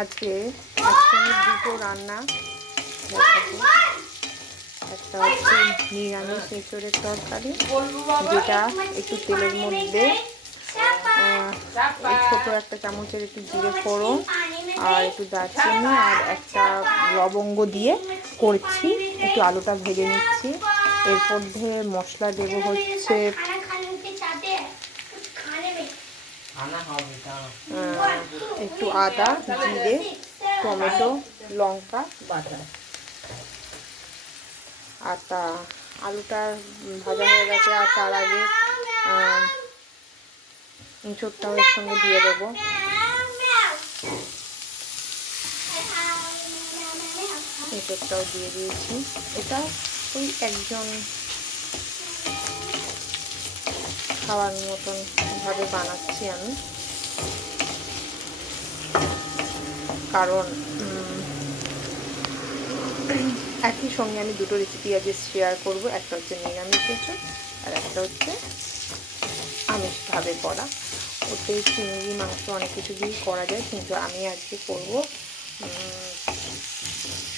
আজকে একসঙ্গে দুটো রান্না দেখাবো। একটা হচ্ছে নিরামিষ এঁচোড়ের তরকারি, যেটা একটু তেলের মধ্যে ছোটো একটা চামচের একটু জিরে ফোড়ন আর একটু দারচিনি আর একটা লবঙ্গ দিয়ে করছি। একটু আলুটা ভেজে নিচ্ছি। এর মধ্যে মশলা দেবো হচ্ছে একটু আদা, জিরে, টমেটো, লঙ্কা বাটা। আর আলুটা ভাজা হয়ে গেছে। আর তার আগে এঁচোড়টাও এর সঙ্গে দিয়ে দেবো। এঁচোড়টাও দিয়ে দিয়েছি। এটা ওই একজন খাওয়ার মতন ভাবে বানাচ্ছি আমি, কারণ একই সঙ্গে আমি দুটো রেসিপি আজকে শেয়ার করব। একটা হচ্ছে নিরামিষ এঁচোড় আর একটা হচ্ছে আমিষভাবে করা। ওতে চিংড়ি মাংস অনেক কিছু দিয়েই করা যায়, কিন্তু আমি আজকে করব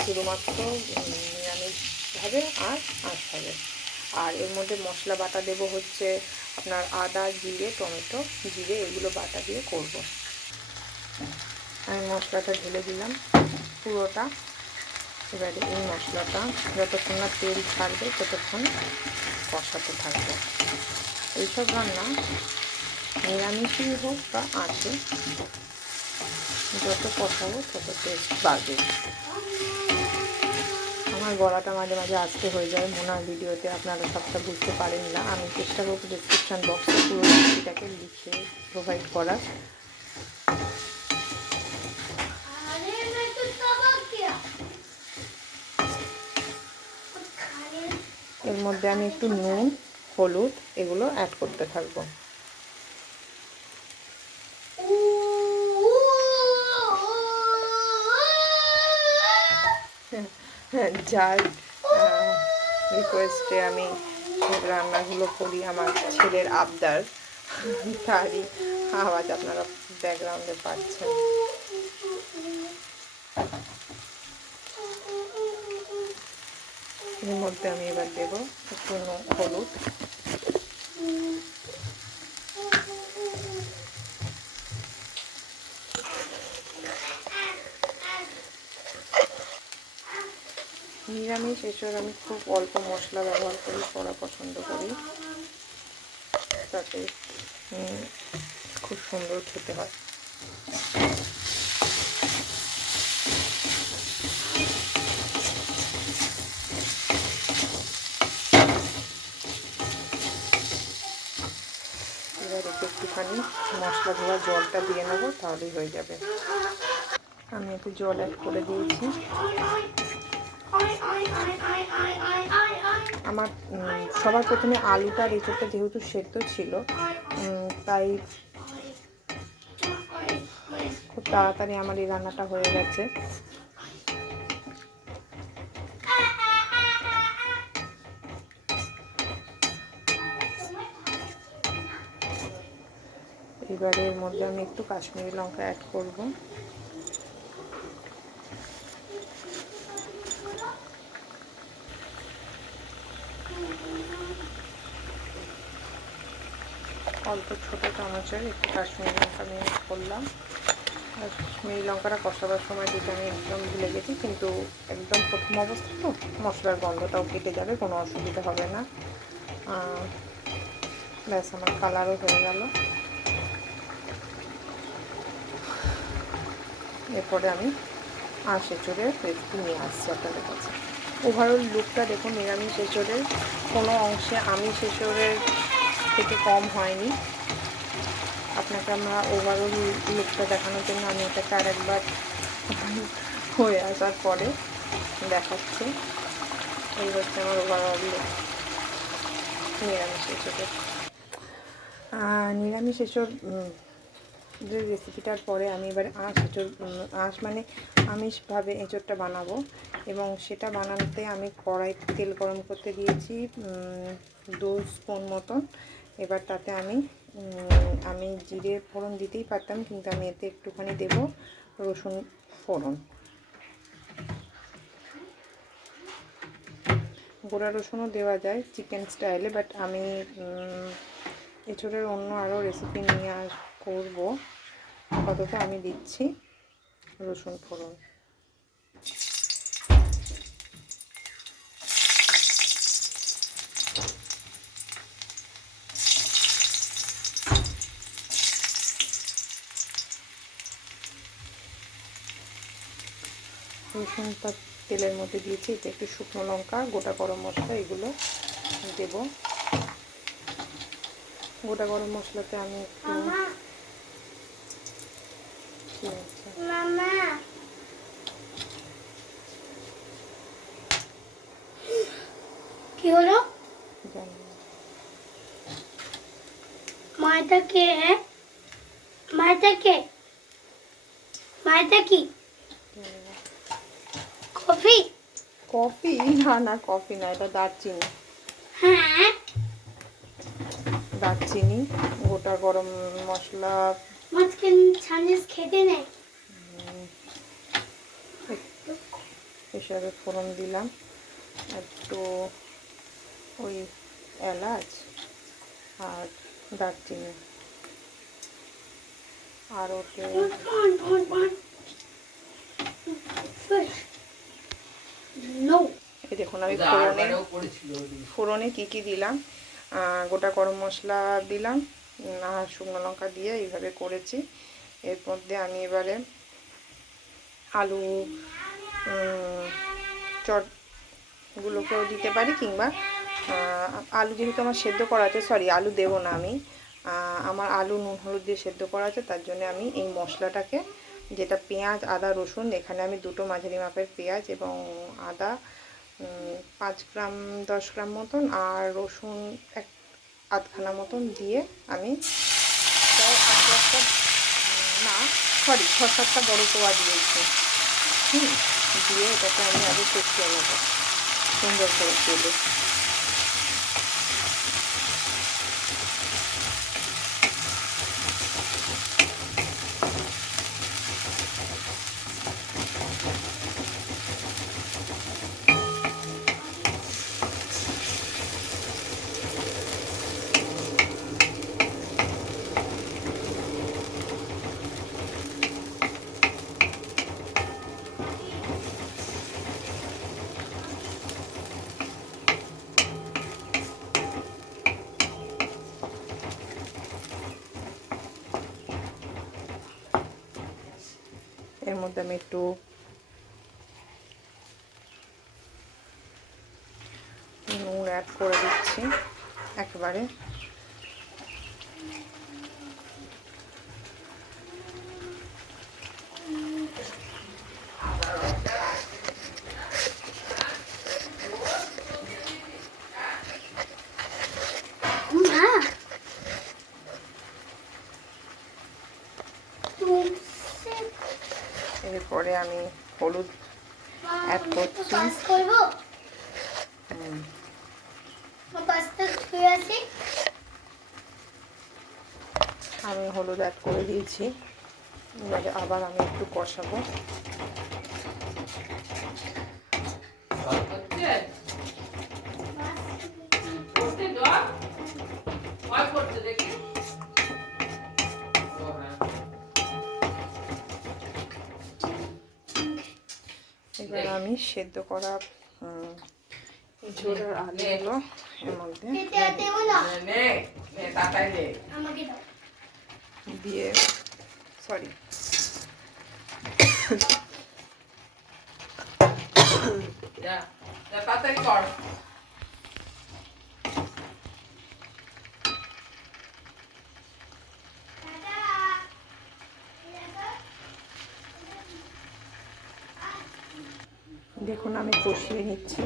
শুধুমাত্র নিরামিষভাবে আর আঁশভাবে। আর এর মধ্যে মশলা বাটা দেবো হচ্ছে আপনার আদা, জিরে, টমেটো, জিরে, এগুলো বাটা দিয়ে করব। আমি মশলাটা ঢেলে দিলাম পুরোটা। এবারে এই মশলাটা যতক্ষণ না তেল ছাড়বে ততক্ষণ কষাতে থাকবে। এইসব রান্না নিরামিষই হোক বা আঁশে, যত কষাবো তত টেস্ট বাড়বে। আমার গলাটা মাঝে মাঝে আস্তে হয়ে যায়, মনে হয় ভিডিওতে আপনারা সবটা বুঝতে পারেন না। আমি চেষ্টা করব ডেসক্রিপশান বক্সে পুরো রেসিপিটাকে লিখে প্রোভাইড করার। এর মধ্যে আমি একটু নুন, হলুদ এগুলো অ্যাড করতে থাকবো। যার রিকোয়েস্টে আমি রান্নাগুলো করি, আমার ছেলের আবদার, তারই আওয়াজ আপনারা ব্যাকগ্রাউন্ডে পাচ্ছেন। এর মধ্যে আমি এবার দেব একটু হলুদ, নিরামিষ এঁচোড় আমি খুব অল্প মশলা ব্যবহার করি, করা পছন্দ করি, তাতে খুব সুন্দর খেতে হয়। এবার একটুখানি মশলা ধোয়া জলটা দিয়ে নেবো, তাহলেই হয়ে যাবে। আমি একটু জল অ্যাড করে দিয়েছি। আমার সবার প্রথমে আলুটা আর এঁচোড়টা যেহেতু সেদ্ধ ছিল, তাই খুব তাড়াতাড়ি আমার এই রান্নাটা হয়ে গেছে। এবারে এর মধ্যে আমি একটু কাশ্মীরি লঙ্কা অ্যাড করব। অল্প ছোটো চামচের একটু কাশ্মীরি লঙ্কা আমি অ্যাড করলাম। কাশ্মীরি লঙ্কাটা কষাবার সময় দিতে আমি একদম ভুলে গেছি, কিন্তু একদম প্রথম অবস্থা তো মশলার গন্ধটাও কেটে যাবে, কোনো অসুবিধা হবে না। ব্যাস, আমার কালারও হয়ে গেল। এরপরে আমি আঁশ এঁচোড়ের রেসিপি নিয়ে আসছি আপনাদের কাছে। ওভারঅল লুকটা দেখুন, নিরামিষ এঁচোড়ের কোনো অংশে আমিষ এঁচোড়ের থেকে কম হয়নি। আপনাকে আমরা ওভারঅল লুকটা দেখানোর জন্য আমি এটাকে আরেকবার হয়ে আসার পরে দেখাচ্ছি। এই হচ্ছে আমার ওভারঅল লুক নিরামিষ এঁচোড়ের। নিরামিষ এঁচোড় যে রেসিপিটার পরে আমি এবারে আঁশ মানে আমিষভাবে এঁচোড়টা বানাবো, এবং সেটা বানাতে আমি কড়াইতে তেল গরম করতে দিয়েছি 2 স্পুন মতন। এবার তাতে আমি জিরে ফোড়ন দিতেই পারতাম, কিন্তু আমি এতে একটুখানি দেব রসুন ফোড়ন। গোটা রসুনও দেওয়া যায় চিকেন স্টাইলে, বাট আমি এছাড়াও অন্য আরও রেসিপি নিয়ে করবো। আপাতত আমি দিচ্ছি রসুন ফোড়ন। রসুনটা তেলের মধ্যে দিয়েছি, এতে একটু শুকনো লঙ্কা, গোটা গরম মশলা এগুলো দেব। গোটা গরম মশলাতে আমি একটু কি হলো? মাইটা কে? মাইটা কে? মাইটা কি? কফি? কফি না, কফি না, এটা দারচিনি। হ্যাঁ, দারচিনি, গোটা গরম মশলা। মাঝখান ছানিস খেতে নেই। হিসাবে ফোড়ন দিলাম, একটু ওই এলাচ আর দারচিনি, আর ওতে এই দেখুন আমি ফোড়নে কি কি দিলাম। গোটা গরম মশলা দিলাম আর শুকনো লঙ্কা দিয়ে এইভাবে করেছি। এর মধ্যে আমি এবারে আলু চটগুলোকেও দিতে পারি, কিংবা আলু যেহেতু আমার সেদ্ধ করা আছে, সরি আলু দেবো না আমি, আমার আলু নুন হলুদ দিয়ে সেদ্ধ করা আছে, তার জন্য আমি এই মশলাটাকে, যেটা পেঁয়াজ আদা রসুন, এখানে আমি দুটো মাঝারি মাপের পেঁয়াজ এবং আদা 5 গ্রাম 10 গ্রাম মতন, আর রসুন আধখানা মতন দিয়ে আমি প্রায় 8-10টা না সরি 6-7টা বড় কোয়া দিয়েছি। দিয়ে এটাকে আমি আগে কষিয়ে নেবো সুন্দর করে তেলে। এর মধ্যে আমি একটু নুন অ্যাড করে দিচ্ছি একেবারে। এরপরে আমি হলুদ অ্যাড করছি। আমি হলুদ অ্যাড করে দিয়েছি, এবারে আবার আমি একটু কষাবো। এবার আমি সেদ্ধ করা ঝোলের আলুগুলো এর মধ্যে দিয়ে সরি তাড়াতাড়ি কর। দেখুন আমি কষিয়ে নিচ্ছি।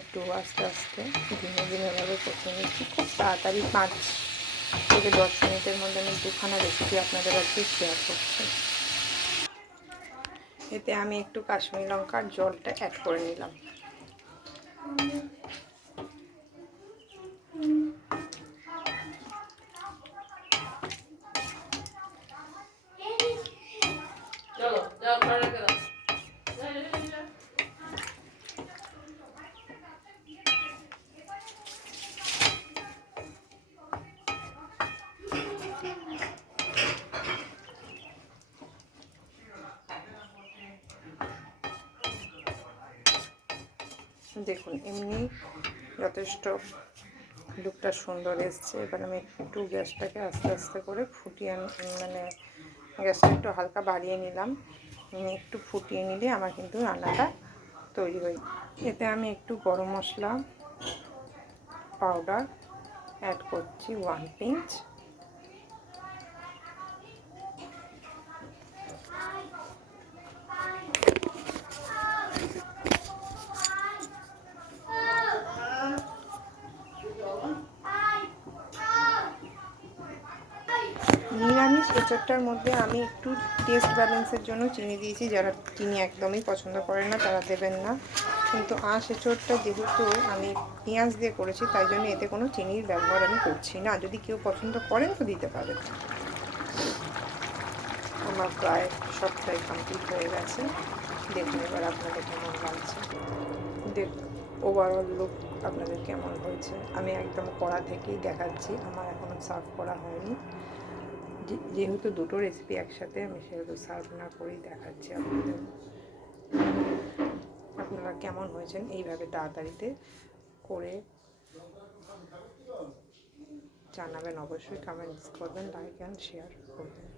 একটু আস্তে আস্তে ধীরে ধীরেভাবে কষিয়ে নিচ্ছি। খুব তাড়াতাড়ি 5 থেকে 10 মিনিটের মধ্যে আমি 2খানা রেসিপি আপনাদের আজকে শেয়ার করছি। এতে আমি একটু কাশ্মীরি লঙ্কার জলটা অ্যাড করে নিলাম। দেখুন এমনি যথেষ্ট লুকটা সুন্দর এসছে। এবার আমি একটু গ্যাসটাকে আস্তে আস্তে করে ফুটিয়ে মানে গ্যাসটা একটু হালকা বাড়িয়ে নিলাম। একটু ফুটিয়ে নিলে আমার কিন্তু রান্নাটা তৈরি হয়ে। এতে আমি একটু গরম মশলা পাউডার অ্যাড করছি 1 পিঞ্চ। নিরামিষ এঁচোড়টার মধ্যে আমি একটু টেস্ট ব্যালেন্সের জন্য চিনি দিয়েছি। যারা চিনি একদমই পছন্দ করে না তারা দেবেন না, কিন্তু আঁশ এঁচোড়টা যেহেতু আমি পেঁয়াজ দিয়ে করেছি তাই জন্য এতে কোনো চিনির ব্যবহার আমি করছি না। যদি কেউ পছন্দ করেন তো দিতে পারেন। আমার প্রায় সবটাই কমপ্লিট হয়ে গেছে। দেখুন এবার আপনাদের কেমন লাগছে, দেখুন ওভারঅল লুক আপনাদের কেমন হয়েছে। আমি একদম কড়া থেকেই দেখাচ্ছি, আমার এখনও সার্ভ করা হয়নি। যেহেতু দুটো রেসিপি একসাথে, আমি সেহেতু সার্ভ না করেই দেখাচ্ছি আপনাদের। আপনারা কেমন হয়েছেন এইভাবে তাড়াতাড়িতে করে জানাবেন, অবশ্যই কমেন্টস করবেন, লাইক অ্যান্ড শেয়ার করবেন।